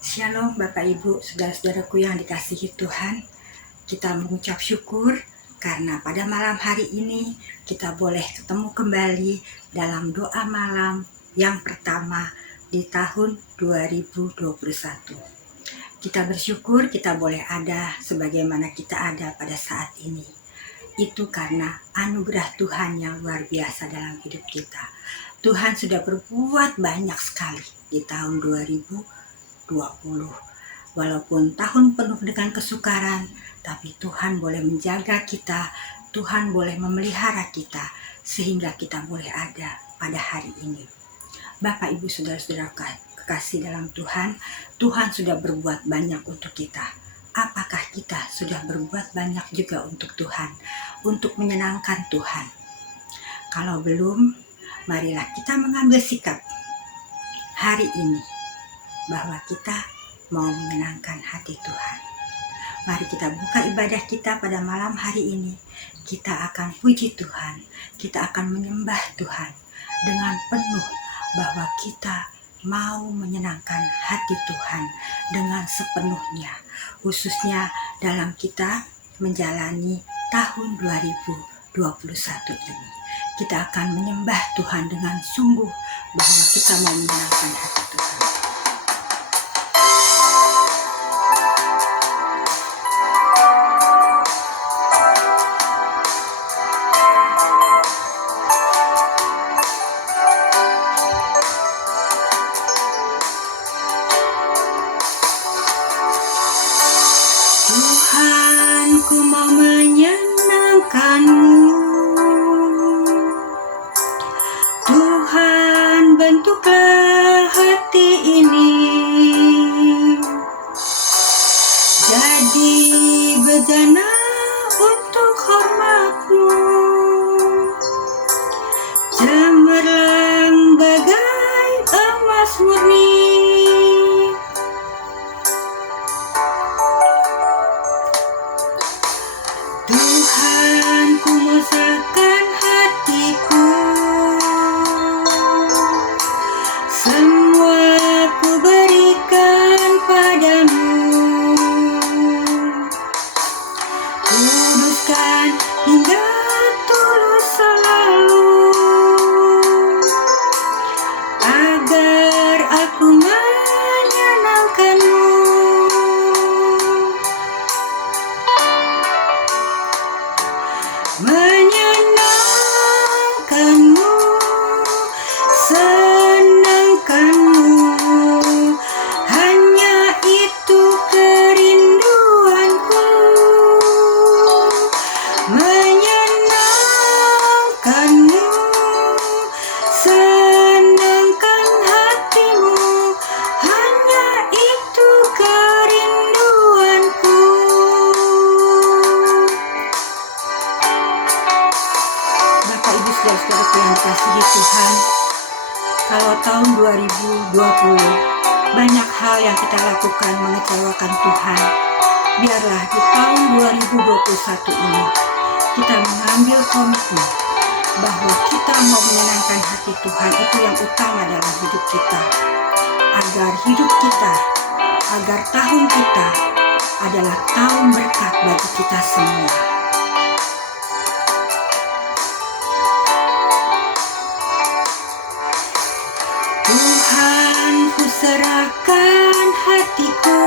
Shalom Bapak Ibu, saudara-saudaraku yang dikasihi Tuhan. Kita mengucap syukur karena pada malam hari ini kita boleh ketemu kembali dalam doa malam yang pertama di tahun 2021. Kita bersyukur kita boleh ada sebagaimana kita ada pada saat ini. Itu karena anugerah Tuhan yang luar biasa dalam hidup kita. Tuhan sudah berbuat banyak sekali di tahun 2020. Walaupun tahun penuh dengan kesukaran, tapi Tuhan boleh menjaga kita, Tuhan boleh memelihara kita, sehingga kita boleh ada pada hari ini. Bapak, Ibu, Saudara-saudara kekasih dalam Tuhan, Tuhan sudah berbuat banyak untuk kita. Apakah kita sudah berbuat banyak juga untuk Tuhan, untuk menyenangkan Tuhan? Kalau belum, marilah kita mengambil sikap hari ini bahwa kita mau menyenangkan hati Tuhan. Mari kita buka ibadah kita pada malam hari ini. Kita akan puji Tuhan, kita akan menyembah Tuhan dengan penuh bahwa kita mau menyenangkan hati Tuhan dengan sepenuhnya, khususnya dalam kita menjalani tahun 2021 ini. Kita akan menyembah Tuhan dengan sungguh bahwa kita mau menyenangkan hati Tuhan. Tuhan, ku mau menyenangkan-Mu. Tuhan, bentuklah hati ini jadi bejana untuk hormat-Mu, cemerlang bagai emas murni. Tuhan, ku mesrakan hatiku, semua ku berikan padamu. Kuduskan hingga tulus selalu, agar aku menyenangkan-Mu. Menyenangkan-Mu, senangkan-Mu, hanya itu kerinduanku. Menyenangkan-Mu, senangkan hati-Mu, hanya itu kerinduanku. Bapak, Ibu, Saudara-saudaraku yang dikasihi Tuhan, kalau tahun 2020 banyak hal yang kita lakukan mengecewakan Tuhan, biarlah di tahun 2021 ini kita mengambil komitmen bahwa kita mau menyenangkan hati Tuhan. Itu yang utama dalam hidup kita, agar hidup kita, agar tahun kita adalah tahun berkat bagi kita semua. Tuhan, ku serahkan hatiku,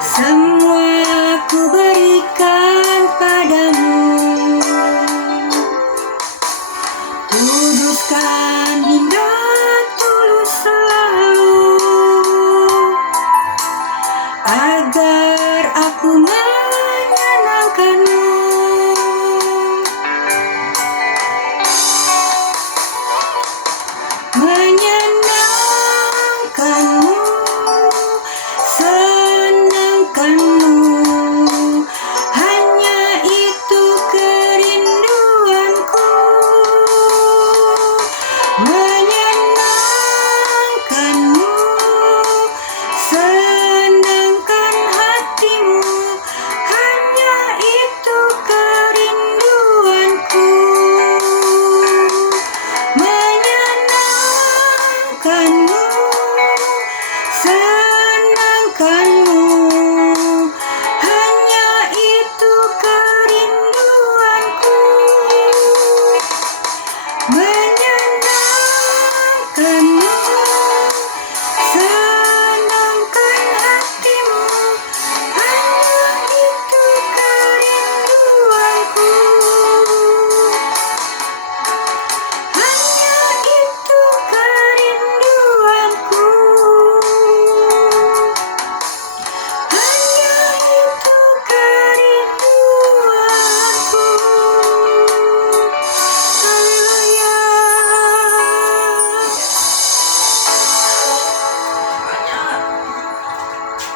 semua ku berikan padamu. Kuduskan hingga tulus selalu, agar aku menyenangkan-Mu. Menyenangkan-Mu, senangkan-Mu, hanya itu kerinduanku.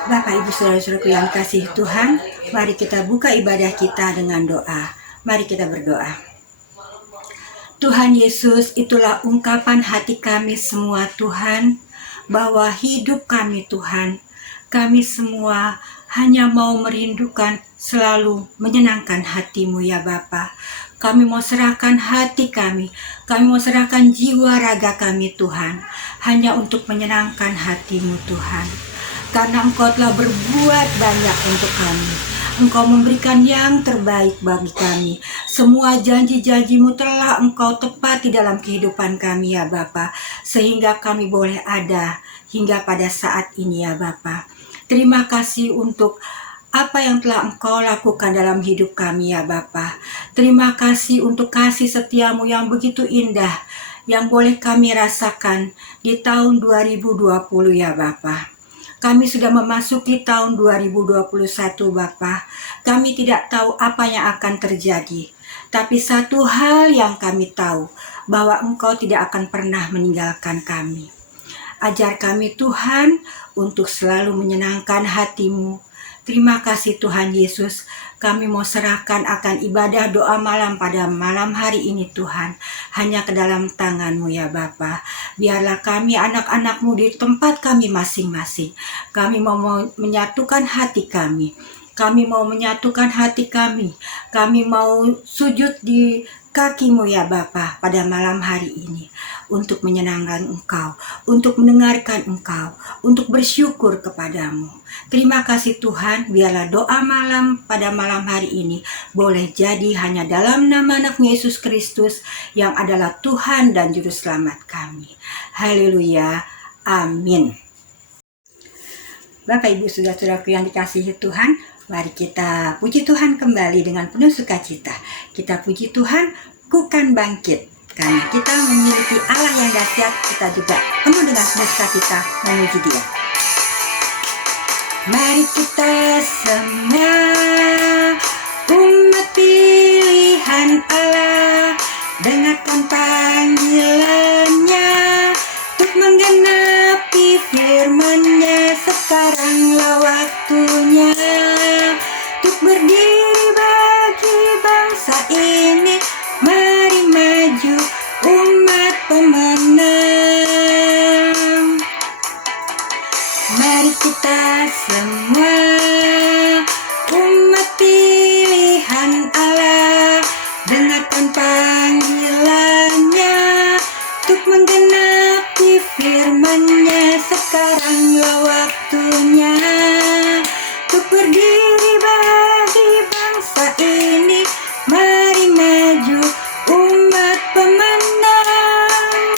Bapak, Ibu, Saudara-saudaraku yang dikasihi Tuhan, mari kita buka ibadah kita dengan doa. Mari kita berdoa. Tuhan Yesus, itulah ungkapan hati kami semua Tuhan, bahwa hidup kami Tuhan, kami semua hanya mau merindukan selalu menyenangkan hati-Mu ya Bapa. Kami mau serahkan hati kami mau serahkan jiwa raga kami Tuhan, hanya untuk menyenangkan hati-Mu Tuhan. Karena Engkau telah berbuat banyak untuk kami. Engkau memberikan yang terbaik bagi kami. Semua janji-janji-Mu telah Engkau tepati dalam kehidupan kami ya Bapa, sehingga kami boleh ada hingga pada saat ini ya Bapa. Terima kasih untuk apa yang telah Engkau lakukan dalam hidup kami ya Bapa. Terima kasih untuk kasih setia-Mu yang begitu indah, yang boleh kami rasakan di tahun 2020 ya Bapa. Kami sudah memasuki tahun 2021 Bapa. Kami tidak tahu apa yang akan terjadi. Tapi satu hal yang kami tahu, bahwa Engkau tidak akan pernah meninggalkan kami. Ajar kami Tuhan untuk selalu menyenangkan hati-Mu. Terima kasih Tuhan Yesus, kami mau serahkan akan ibadah doa malam pada malam hari ini Tuhan, hanya ke dalam tangan-Mu ya Bapa. Biarlah kami anak-anak-Mu di tempat kami masing-masing. Kami mau menyatukan hati kami. Kami mau menyatukan hati kami. Kami mau sujud di kaki-Mu ya Bapa pada malam hari ini. Untuk menyenangkan Engkau, untuk mendengarkan Engkau, untuk bersyukur kepadamu. Terima kasih Tuhan, biarlah doa malam pada malam hari ini boleh jadi hanya dalam nama anak Yesus Kristus yang adalah Tuhan dan Juru Selamat kami. Haleluya, amin. Bapak, Ibu, Saudara-saudaraku yang dikasihi Tuhan, mari kita puji Tuhan kembali dengan penuh sukacita. Kita puji Tuhan, ku kan bangkit. Karena kita memiliki Allah yang dahsyat, kita juga penuh dengan penuh sukacita memuji Dia. Mari kita semua umat pilihan Allah, dengarkan panggilannya untuk menggenapi firman-Nya. Sekaranglah waktunya untuk berdiri bagi bangsa ini. Mari maju umat pemenang. Mari kita semua umat pilihan Allah, dengarkan panggilannya untuk menggenapi firman-Nya. Sekaranglah waktunya untuk berdiri bagi bangsa ini. Mari maju umat pemenang.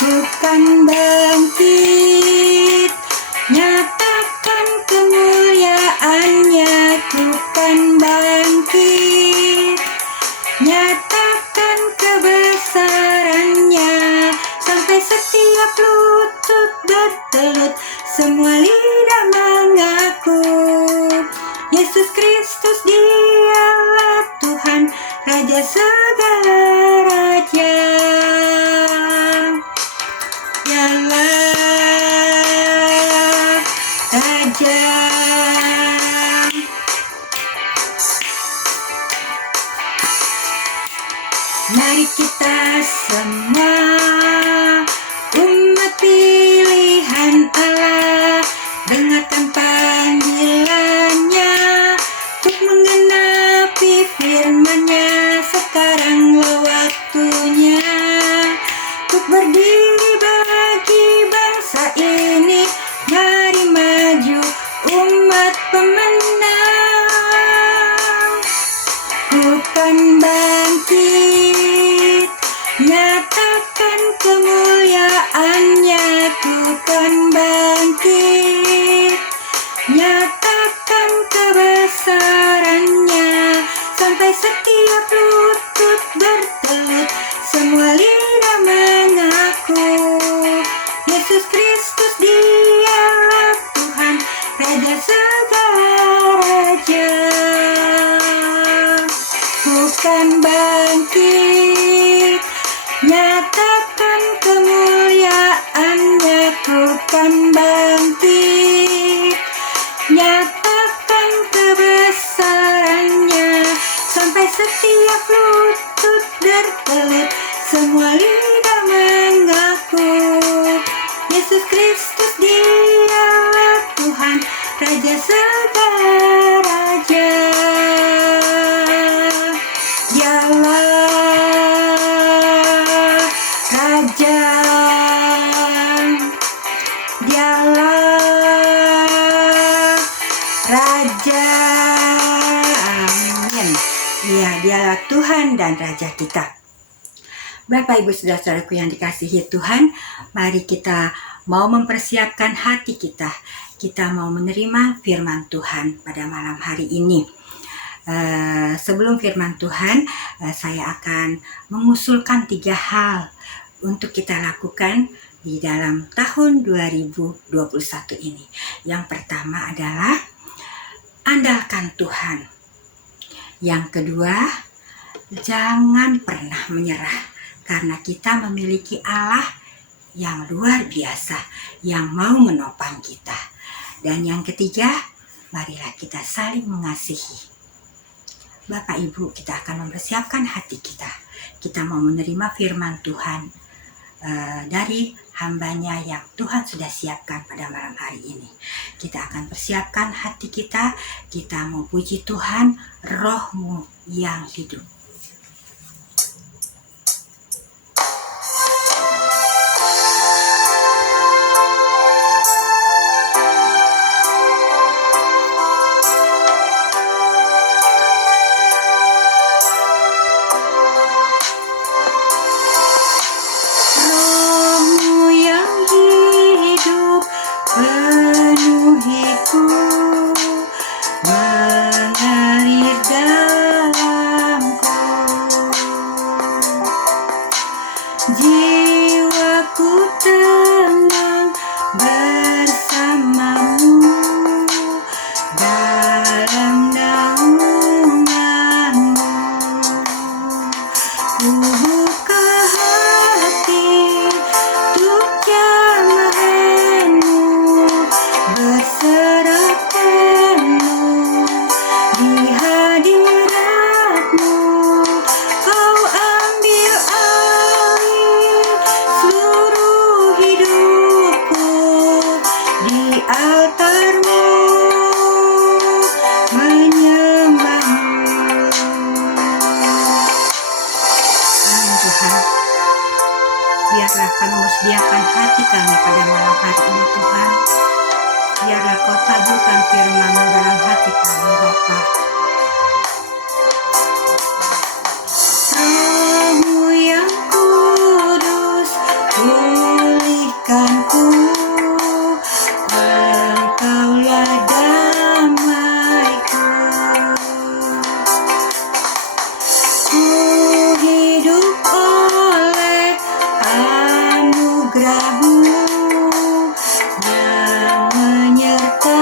Bukan bangkit, nyatakan kemuliaan-Nya. Bukan bangkit, nyatakan kebesaran-Nya. Sampai setiap lutut bertelut, semua lidah mengaku Yesus Kristus Dialah Tuhan, Raja segala raja. Dialah Raja. Mari kita semua umat pilihan Allah, dengarkan panggilannya untuk menggenapi firman-Nya. Sekaranglah waktunya untuk berdiri bagi bangsa ini. Mari maju umat pemenang. Bukan bangkit, nyatakan kemuliaan-Nya. Bukan bangkit, nyatakan kebesaran-Nya. Sampai setiap lutut bertelut, semua lidah mengaku Yesus Kristus Dialah Tuhan, Raja segala raja. Bukan bangkit, nyatakan kemuliaan-Nya. Bukan bangkit, semua lidah mengaku Yesus Kristus dialah Tuhan, Raja segala raja. Dialah Raja, dialah Raja. Amin. Ya, dialah Tuhan dan Raja kita. Bapak, Ibu, Saudara-saudaraku yang dikasihi Tuhan, mari kita mau mempersiapkan hati kita. Kita mau menerima firman Tuhan pada malam hari ini. Sebelum firman Tuhan, saya akan mengusulkan 3 hal untuk kita lakukan di dalam tahun 2021 ini. Yang pertama adalah andalkan Tuhan. Yang kedua, jangan pernah menyerah, karena kita memiliki Allah yang luar biasa, yang mau menopang kita. Dan yang ketiga, marilah kita saling mengasihi. Bapak Ibu, kita akan mempersiapkan hati kita. Kita mau menerima firman Tuhan dari hambanya yang Tuhan sudah siapkan pada malam hari ini. Kita akan persiapkan hati kita. Kita mau puji Tuhan, Roh-Mu yang hidup. Mengalir dalamku, jiwaku tenang bersamamu dalam naunganmu. Ku buka hati untuk jamahanmu, berserah penuh di hadiratmu. Kau ambil alih seluruh hidupku, di altarmu menyembahmu. Amin Tuhan. Biarlah kami sediakan hati kami pada malam hari ini Tuhan. Biarlah Kau taburkan firman-Mu dalam hati kami Bapa. Roh-Mu yang kudus, pulihkanku. Engkaulah damaiku. Ku hidup oleh anugerah-Mu yang menyertaiku.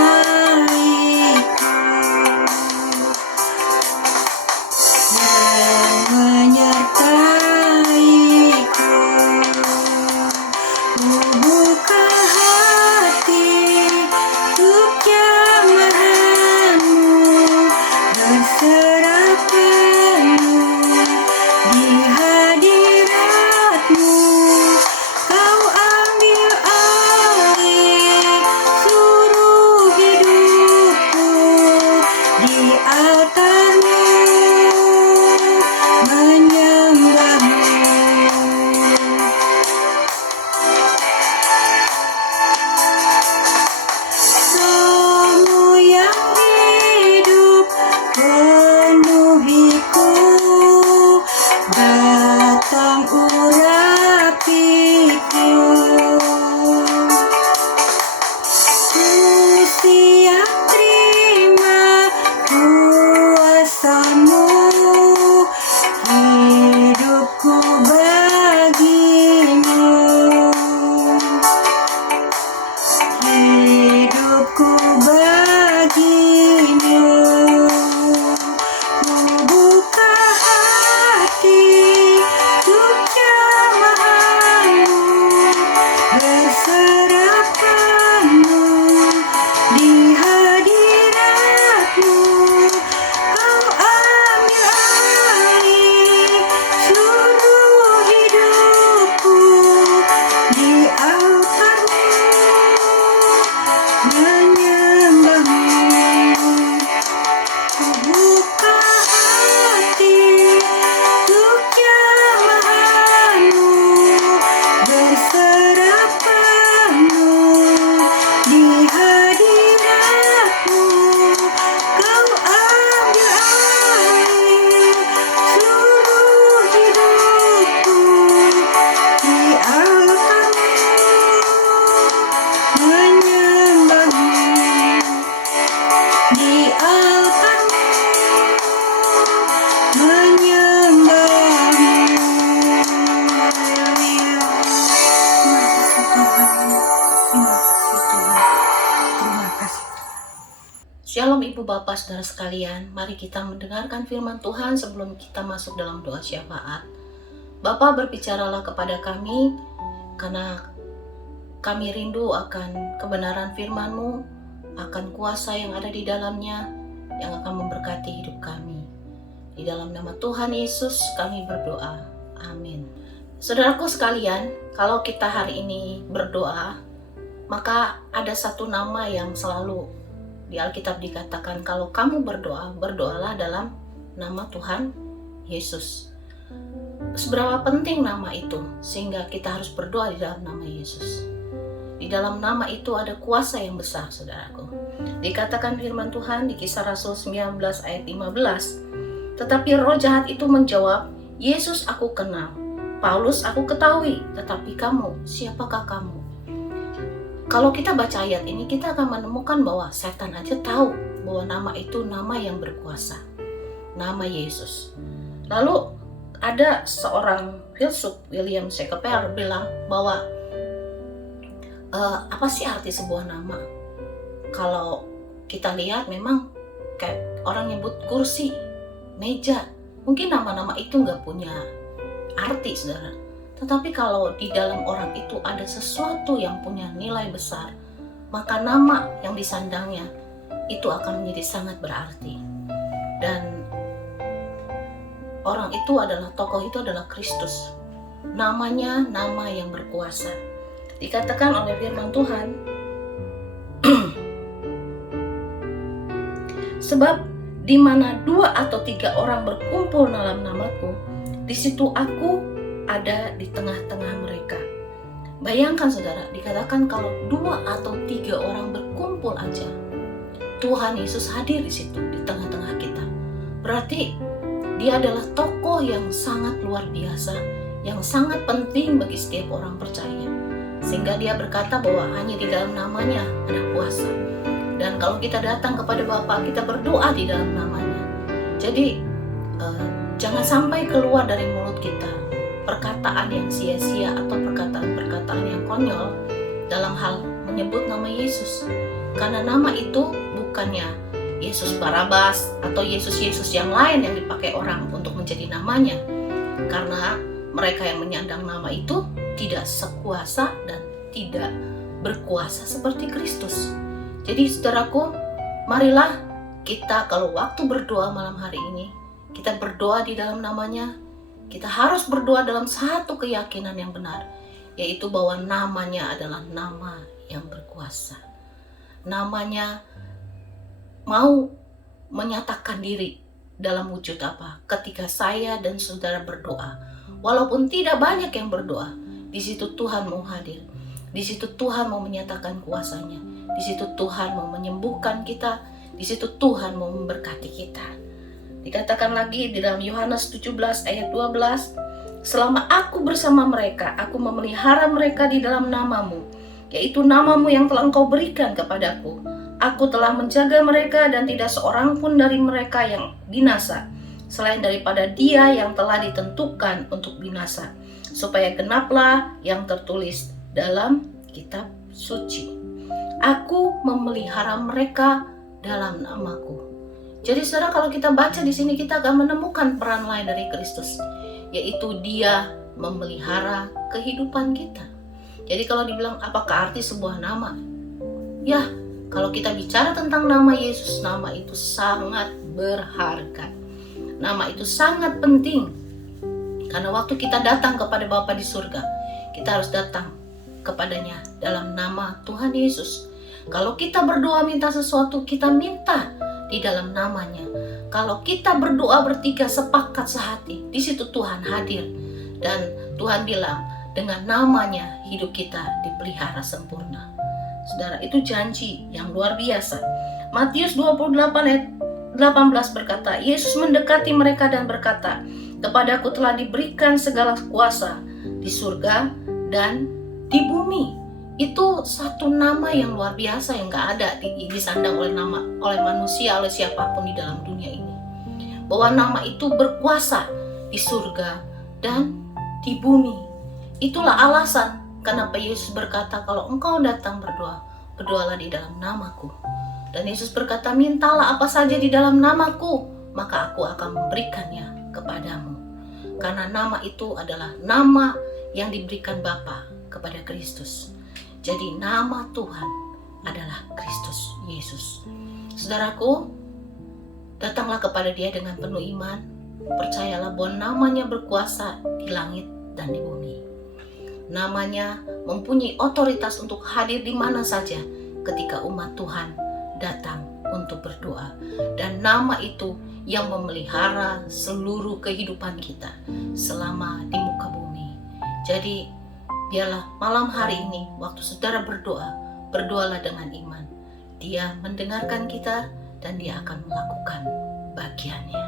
Ibu Bapak Saudara sekalian, mari kita mendengarkan firman Tuhan sebelum kita masuk dalam doa syafaat. Bapa, berbicaralah kepada kami, karena kami rindu akan kebenaran firman-Mu, akan kuasa yang ada di dalamnya, yang akan memberkati hidup kami. Di dalam nama Tuhan Yesus kami berdoa. Amin. Saudaraku sekalian, kalau kita hari ini berdoa, maka ada satu nama yang selalu di Alkitab dikatakan, kalau kamu berdoa, berdoalah dalam nama Tuhan Yesus. Seberapa penting nama itu sehingga kita harus berdoa di dalam nama Yesus. Di dalam nama itu ada kuasa yang besar, saudaraku. Dikatakan firman Tuhan di Kisah Rasul 19 ayat 15. Tetapi roh jahat itu menjawab, Yesus aku kenal, Paulus aku ketahui, tetapi kamu, siapakah kamu? Kalau kita baca ayat ini, kita akan menemukan bahwa setan aja tahu bahwa nama itu nama yang berkuasa, nama Yesus. Lalu ada seorang filsuf, William Shakespeare, bilang bahwa apa sih arti sebuah nama? Kalau kita lihat memang kayak orang nyebut kursi, meja, mungkin nama-nama itu nggak punya arti, saudara. Tetapi kalau di dalam orang itu ada sesuatu yang punya nilai besar, maka nama yang disandangnya itu akan menjadi sangat berarti. Dan orang itu adalah, tokoh itu adalah Kristus. Namanya nama yang berkuasa. Dikatakan oleh firman Tuhan, sebab di mana 2 atau 3 orang berkumpul dalam namaku, di situ aku ada di tengah-tengah mereka. Bayangkan saudara, dikatakan kalau 2 atau 3 orang berkumpul aja, Tuhan Yesus hadir di situ, di tengah-tengah kita. Berarti dia adalah tokoh yang sangat luar biasa, yang sangat penting bagi setiap orang percaya. Sehingga dia berkata bahwa hanya di dalam namanya ada kuasa. Dan kalau kita datang kepada Bapa, kita berdoa di dalam namanya. Jadi jangan sampai keluar dari mulut kita perkataan yang sia-sia atau perkataan-perkataan yang konyol dalam hal menyebut nama Yesus. Karena nama itu bukannya Yesus Barabas atau Yesus-Yesus yang lain yang dipakai orang untuk menjadi namanya. Karena mereka yang menyandang nama itu tidak sekuasa dan tidak berkuasa seperti Kristus. Jadi saudaraku, marilah kita kalau waktu berdoa malam hari ini, kita berdoa di dalam namanya. Kita harus berdoa dalam satu keyakinan yang benar, yaitu bahwa namanya adalah nama yang berkuasa. Namanya mau menyatakan diri dalam wujud apa? Ketika saya dan saudara berdoa, walaupun tidak banyak yang berdoa, di situ Tuhan mau hadir. Di situ Tuhan mau menyatakan kuasanya. Di situ Tuhan mau menyembuhkan kita. Di situ Tuhan mau memberkati kita. Dikatakan lagi di dalam Yohanes 17 ayat 12, selama aku bersama mereka, aku memelihara mereka di dalam namamu, yaitu namamu yang telah engkau berikan kepadaku. Aku telah menjaga mereka dan tidak seorang pun dari mereka yang binasa, selain daripada dia yang telah ditentukan untuk binasa, supaya genaplah yang tertulis dalam kitab suci. Aku memelihara mereka dalam namaku. Jadi saudara, kalau kita baca di sini, kita akan menemukan peran lain dari Kristus, yaitu dia memelihara kehidupan kita. Jadi kalau dibilang apakah arti sebuah nama? Ya, kalau kita bicara tentang nama Yesus, nama itu sangat berharga. Nama itu sangat penting. Karena waktu kita datang kepada Bapa di surga, kita harus datang kepadanya dalam nama Tuhan Yesus. Kalau kita berdoa minta sesuatu, kita minta di dalam namanya. Kalau kita berdoa bertiga sepakat sehati, di situ Tuhan hadir. Dan Tuhan bilang, dengan namanya hidup kita dipelihara sempurna. Saudara, itu janji yang luar biasa. Matius 28 ayat 18 berkata, Yesus mendekati mereka dan berkata, kepadaku telah diberikan segala kuasa di surga dan di bumi. Itu satu nama yang luar biasa yang gak ada disandang oleh manusia, oleh siapapun di dalam dunia ini. Bahwa nama itu berkuasa di surga dan di bumi. Itulah alasan kenapa Yesus berkata, kalau engkau datang berdoa, berdoalah di dalam namaku. Dan Yesus berkata, mintalah apa saja di dalam namaku, maka aku akan memberikannya kepadamu. Karena nama itu adalah nama yang diberikan Bapa kepada Kristus. Jadi nama Tuhan adalah Kristus Yesus. Saudaraku, datanglah kepada Dia dengan penuh iman. Percayalah bahwa namanya berkuasa di langit dan di bumi. Namanya mempunyai otoritas untuk hadir di mana saja ketika umat Tuhan datang untuk berdoa. Dan nama itu yang memelihara seluruh kehidupan kita selama di muka bumi. Jadi biarlah malam hari ini waktu saudara berdoa, berdoalah dengan iman. Dia mendengarkan kita dan Dia akan melakukan bagiannya.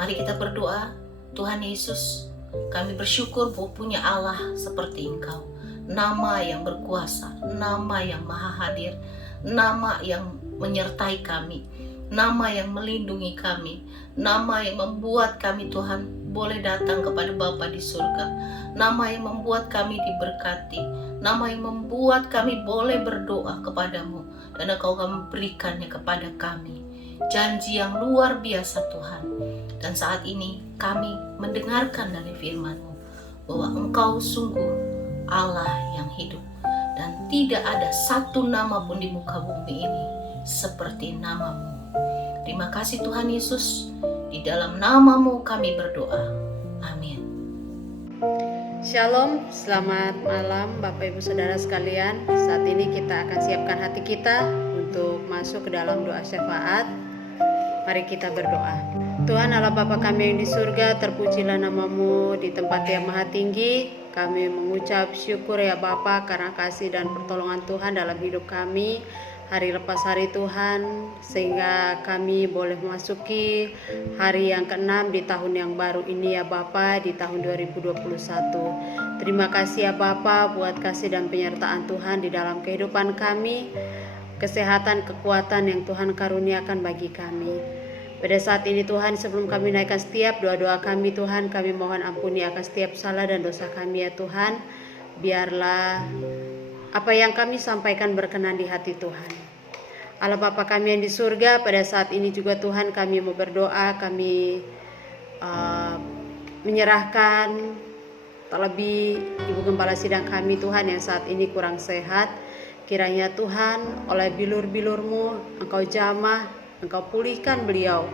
Mari kita berdoa. Tuhan Yesus, kami bersyukur bahwa punya Allah seperti Engkau, nama yang berkuasa, nama yang maha hadir, nama yang menyertai kami, nama yang melindungi kami, nama yang membuat kami Tuhan boleh datang kepada Bapa di surga, nama yang membuat kami diberkati, nama yang membuat kami boleh berdoa kepadamu, dan Engkau akan memberikannya kepada kami. Janji yang luar biasa Tuhan. Dan saat ini kami mendengarkan dari firman-Mu bahwa Engkau sungguh Allah yang hidup, dan tidak ada satu nama pun di muka bumi ini seperti nama-Mu. Terima kasih Tuhan Yesus, di dalam nama-Mu kami berdoa. Amin. Shalom, selamat malam Bapak Ibu Saudara sekalian. Saat ini kita akan siapkan hati kita untuk masuk ke dalam doa syafaat. Mari kita berdoa. Tuhan Allah Bapa kami yang di surga, terpujilah nama-Mu di tempat yang maha tinggi. Kami mengucap syukur ya Bapa karena kasih dan pertolongan Tuhan dalam hidup kami hari lepas hari Tuhan, sehingga kami boleh memasuki hari yang ke-6 di tahun yang baru ini ya Bapa, di tahun 2021. Terima kasih ya Bapa buat kasih dan penyertaan Tuhan di dalam kehidupan kami, kesehatan, kekuatan yang Tuhan karuniakan bagi kami. Pada saat ini Tuhan, sebelum kami naikkan setiap doa-doa kami Tuhan, kami mohon ampuni akan setiap salah dan dosa kami ya Tuhan. Biarlah apa yang kami sampaikan berkenan di hati Tuhan. Allah Bapa kami yang di surga, pada saat ini juga Tuhan kami mau berdoa, kami menyerahkan terlebih Ibu Gembala Sidang kami Tuhan yang saat ini kurang sehat. Kiranya Tuhan oleh bilur-bilur-Mu Engkau jamah, Engkau pulihkan beliau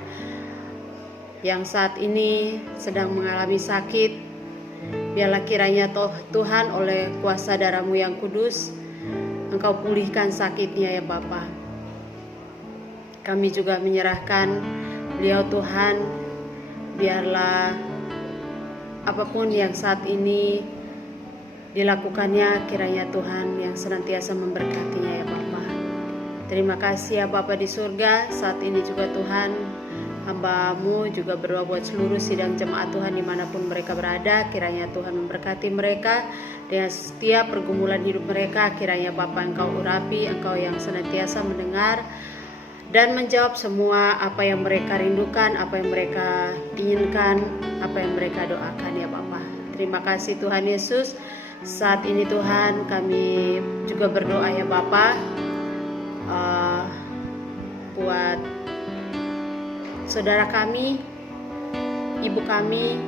yang saat ini sedang mengalami sakit. Biarlah kiranya Tuhan oleh kuasa darah-Mu yang kudus Engkau pulihkan sakitnya ya Bapa. Kami juga menyerahkan beliau Tuhan, biarlah apapun yang saat ini dilakukannya, kiranya Tuhan yang senantiasa memberkatinya ya Bapa. Terima kasih ya Bapa di surga. Saat ini juga Tuhan, hamba-Mu juga berdoa buat seluruh sidang jemaat Tuhan dimanapun mereka berada. Kiranya Tuhan memberkati mereka dengan setiap pergumulan hidup mereka. Kiranya Bapa Engkau urapi, Engkau yang senantiasa mendengar dan menjawab semua apa yang mereka rindukan, apa yang mereka inginkan, apa yang mereka doakan ya Bapa. Terima kasih Tuhan Yesus. Saat ini Tuhan kami juga berdoa ya Bapa, buat saudara kami, ibu kami,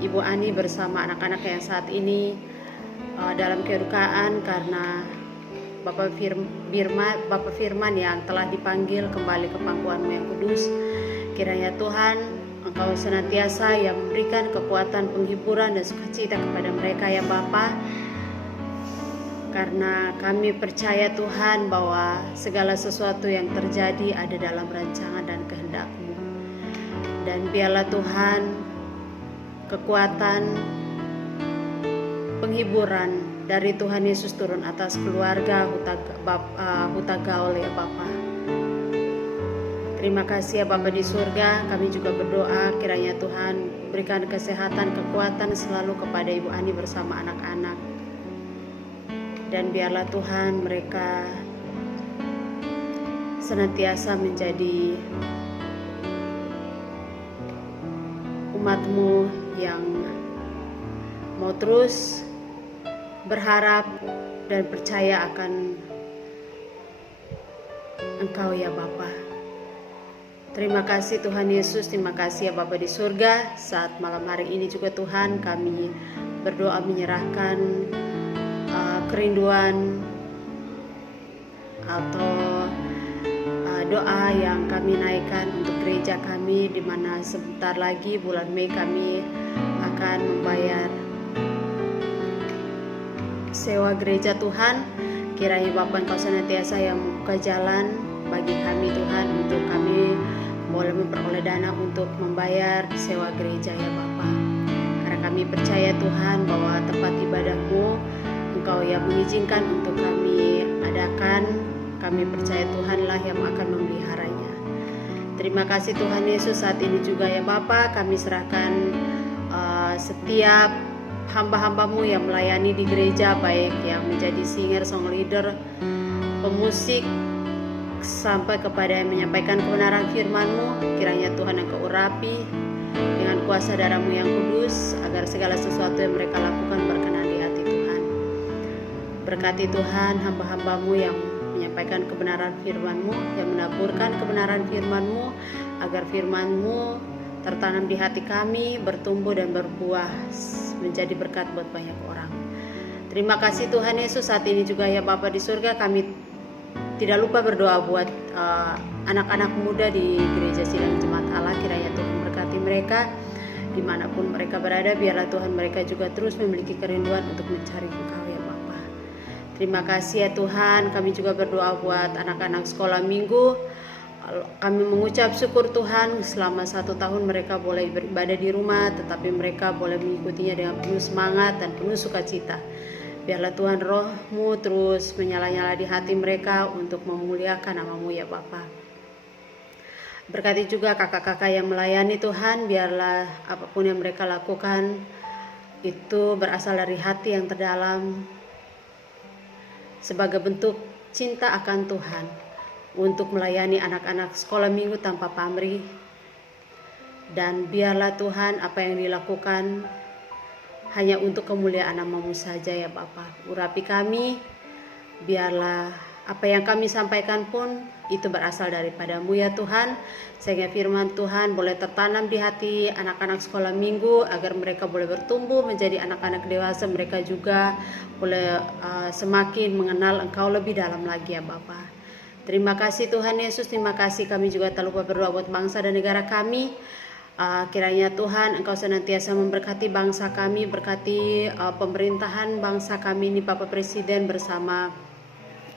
Ibu Ani bersama anak-anak yang saat ini dalam kedukaan karena Bapak Firman yang telah dipanggil kembali ke pangkuan-Mu yang kudus. Kiranya Tuhan Engkau senantiasa yang memberikan kekuatan, penghiburan dan sukacita kepada mereka ya Bapa. Karena kami percaya Tuhan bahwa segala sesuatu yang terjadi ada dalam rancangan dan kehendak-Mu. Dan biarlah Tuhan kekuatan, penghiburan dari Tuhan Yesus turun atas keluarga Huta Gaul ya Bapa. Terima kasih ya Bapa di surga. Kami juga berdoa kiranya Tuhan berikan kesehatan, kekuatan selalu kepada Ibu Ani bersama anak-anak. Dan biarlah Tuhan mereka senantiasa menjadi umat-Mu yang mau terus berharap dan percaya akan Engkau ya Bapa. Terima kasih Tuhan Yesus, terima kasih ya Bapa di surga. Saat malam hari ini juga Tuhan, kami berdoa menyerahkan kerinduan atau doa yang kami naikkan untuk gereja kami, di mana sebentar lagi bulan Mei kami akan membayar sewa gereja Tuhan. Kiranya Bapa Engkau senantiasa yang membuka jalan bagi kami Tuhan, untuk kami boleh memperoleh dana untuk membayar sewa gereja ya Bapa. Karena kami percaya Tuhan bahwa tempat ibadah-Mu Engkau yang mengizinkan untuk kami adakan. Kami percaya Tuhanlah yang akan memeliharanya. Terima kasih Tuhan Yesus. Saat ini juga ya Bapa, kami serahkan setiap hamba-hamba-Mu yang melayani di gereja, baik yang menjadi singer, song leader, pemusik, sampai kepada yang menyampaikan kebenaran firman-Mu. Kiranya Tuhan Engkau urapi dengan kuasa darah-Mu yang kudus, agar segala sesuatu yang mereka lakukan berkenan di hati Tuhan. Berkati Tuhan hamba-hamba-Mu yang menyampaikan kebenaran firman-Mu, yang menaburkan kebenaran firman-Mu, agar firman-Mu tertanam di hati kami, bertumbuh dan berbuah menjadi berkat buat banyak orang. Terima kasih Tuhan Yesus. Saat ini juga ya Bapa di surga, kami tidak lupa berdoa buat anak-anak muda di Gereja Sidang Jemaat Allah. Kiranya Tuhan berkati mereka dimanapun mereka berada. Biarlah Tuhan mereka juga terus memiliki kerinduan untuk mencari Engkau ya Bapa. Terima kasih ya Tuhan. Kami juga berdoa buat anak-anak sekolah minggu. Kami mengucap syukur Tuhan, selama 1 tahun mereka boleh beribadah di rumah, tetapi mereka boleh mengikutinya dengan penuh semangat dan penuh sukacita. Biarlah Tuhan Roh-Mu terus menyala-nyala di hati mereka untuk memuliakan nama-Mu ya Bapa. Berkati juga kakak-kakak yang melayani Tuhan, biarlah apapun yang mereka lakukan itu berasal dari hati yang terdalam, sebagai bentuk cinta akan Tuhan, untuk melayani anak-anak sekolah minggu tanpa pamrih. Dan biarlah Tuhan apa yang dilakukan hanya untuk kemuliaan nama-Mu saja ya Bapa. Urapi kami, biarlah apa yang kami sampaikan pun itu berasal daripada-Mu ya Tuhan, sehingga firman Tuhan boleh tertanam di hati anak-anak sekolah minggu, agar mereka boleh bertumbuh menjadi anak-anak dewasa. Mereka juga boleh semakin mengenal Engkau lebih dalam lagi ya Bapa. Terima kasih Tuhan Yesus, terima kasih. Kami juga tak lupa berdoa buat bangsa dan negara kami. Kiranya Tuhan Engkau senantiasa memberkati bangsa kami, berkati pemerintahan bangsa kami ini, Bapak Presiden bersama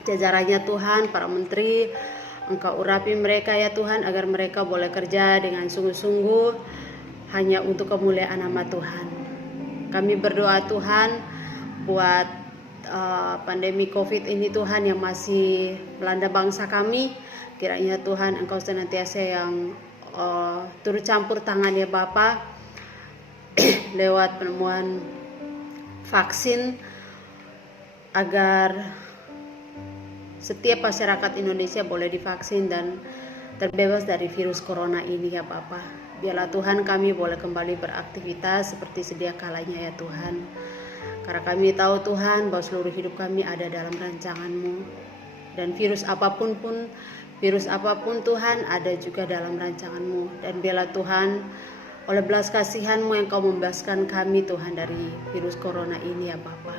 jajarannya Tuhan, para menteri. Engkau urapi mereka ya Tuhan, agar mereka boleh kerja dengan sungguh-sungguh hanya untuk kemuliaan nama Tuhan. Kami berdoa Tuhan buat pandemi COVID ini Tuhan yang masih melanda bangsa kami. Kiranya Tuhan Engkau senantiasa yang turut campur tangan ya Bapa lewat penemuan vaksin, agar setiap masyarakat Indonesia boleh divaksin dan terbebas dari virus corona ini ya Bapa. Biarlah Tuhan kami boleh kembali beraktivitas seperti sedia kalanya ya Tuhan. Karena kami tahu Tuhan bahwa seluruh hidup kami ada dalam rancangan-Mu. Dan virus apapun Tuhan ada juga dalam rancangan-Mu. Dan biarlah Tuhan oleh belas kasihan-Mu yang Kau membebaskan kami Tuhan dari virus corona ini ya Bapa.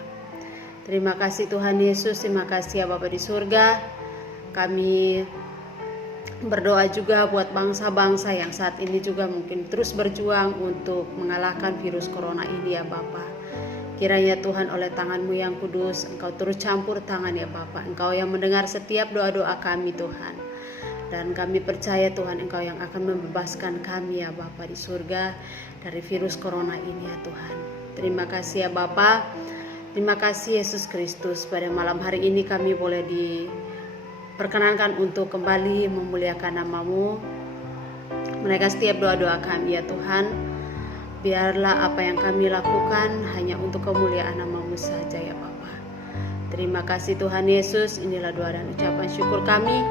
Terima kasih Tuhan Yesus, terima kasih ya Bapa di surga. Kami berdoa juga buat bangsa-bangsa yang saat ini juga mungkin terus berjuang untuk mengalahkan virus corona ini ya Bapa. Kiranya Tuhan oleh tangan-Mu yang kudus Engkau turut campur tangan ya Bapa. Engkau yang mendengar setiap doa-doa kami Tuhan. Dan kami percaya Tuhan Engkau yang akan membebaskan kami ya Bapa di surga dari virus corona ini ya Tuhan. Terima kasih ya Bapa. Terima kasih Yesus Kristus. Pada malam hari ini kami boleh diperkenankan untuk kembali memuliakan nama-Mu. Menaikkan setiap doa-doa kami ya Tuhan. Biarlah apa yang kami lakukan hanya untuk kemuliaan nama-Mu saja ya Bapa. Terima kasih Tuhan Yesus. Inilah doa dan ucapan syukur kami.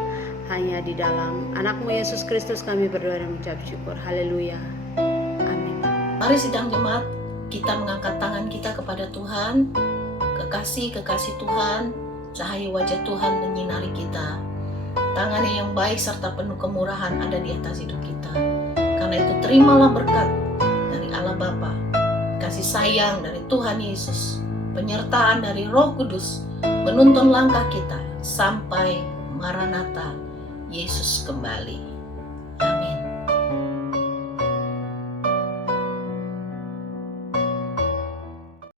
Hanya di dalam anak-Mu Yesus Kristus kami berdoa dan mengucap syukur. Haleluya. Amin. Mari sidang jemaat, kita mengangkat tangan kita kepada Tuhan. Kekasih Tuhan, cahaya wajah Tuhan menyinari kita. tangan-Nya yang baik serta penuh kemurahan ada di atas hidup kita. Karena itu terimalah berkat dari Allah Bapa, kasih sayang dari Tuhan Yesus, penyertaan dari Roh Kudus, menuntun langkah kita sampai Maranatha, Yesus kembali.